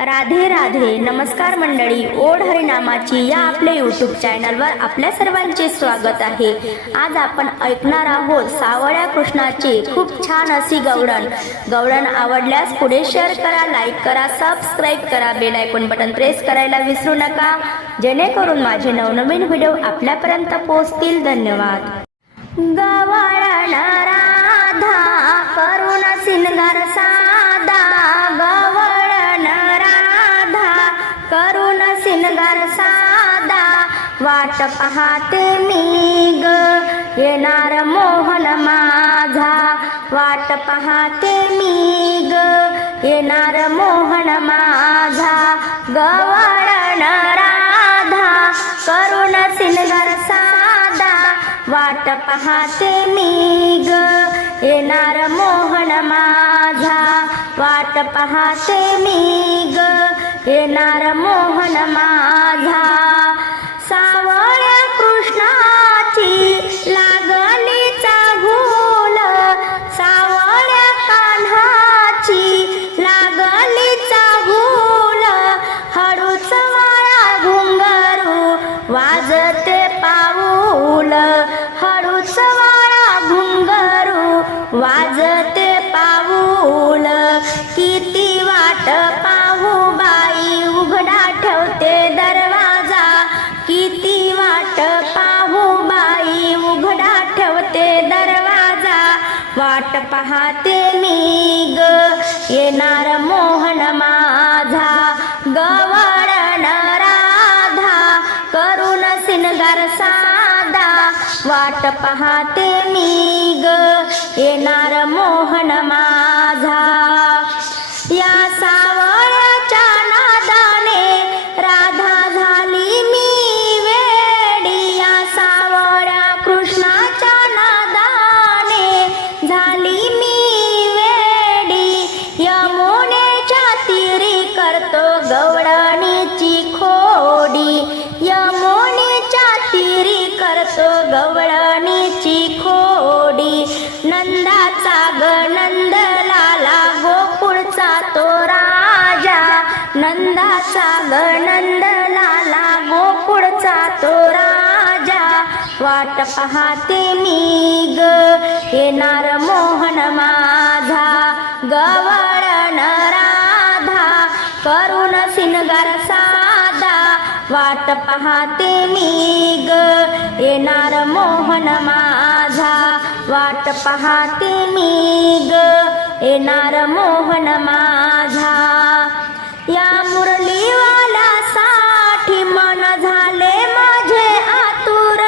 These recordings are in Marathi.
राधे राधे नमस्कार मंडळी. ओढ हरिनामाची या आपल्या यूट्यूब चॅनलवर आपल्या सर्वांचे स्वागत आहे. आज आपण ऐकणार आहोत सावळ्या कृष्णाची खूप छान अशी गवळण. गवळण आवडल्यास पुढे शेअर करा लाईक करा सबस्क्राईब करा बेल आयकॉन बटन प्रेस करायला विसरू नका. जेणेकरून माझे नवनवीन व्हिडिओ आपल्यापर्यंत पोहोचतील. धन्यवाद. वाट पाहते मी ग येणार मोहन माझा. वाट पाहते मी ग येणार मोहन माझा. गवळण राधा करुण सिनगर साधा. वाट पाहते मी ग येणार मोहन माझा. वाट पाहते मी ग येणार मोहन माझा. ढोल हळूच वारा घुंगरू वाजते पाऊल. किती वाट पाहू बाई उघडा ठेवते दरवाजा. किती वाट पाहू बाई उघडा ठेवते दरवाजा. वाट पाहते मी ग येणार मोहन माझा. गवळण राधा करून सिनगार सा वाट पाहते मी ग. येणार मोहन गवळणीची खोडी. नंदाचा ग नंद लाला गोकुळचा तो राजा. नंदाचा ग नंद लाला गोकुळचा तो राजा. वाट पाहते मी ग येणार मोहन माझा. गवळण राधा करुण सिनगर साधा. वाट पाहते मी येणार मोहन माझा. वाट पाहते मी ग येणार मोहन माझा. या मुरलीवाला साठी मन झाले माझे आतुर.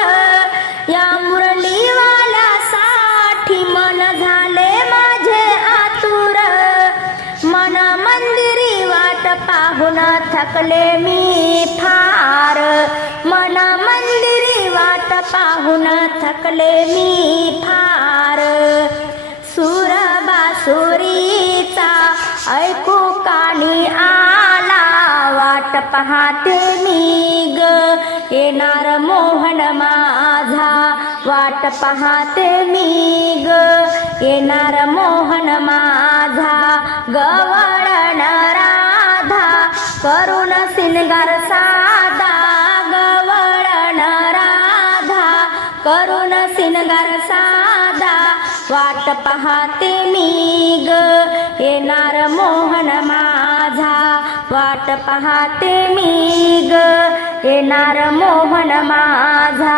या मुरलीवाला साठी मन झाले माझे आतुर. मन मंदिरी वाट पाहून थकले मी फार. मन मंदिरी पाहून थकले मी फार. सुर बासुरीचा ऐकू कानी आला वाट पाहते मी ग. येणार मोहन माझा वाट पाहते मी ग. येणार मोहन माझा गवा करुण सिनगार साधा वाट पाहते मी ग. येणार मोहन माझा वाट पाहते मी ग. येणार मोहन माझा.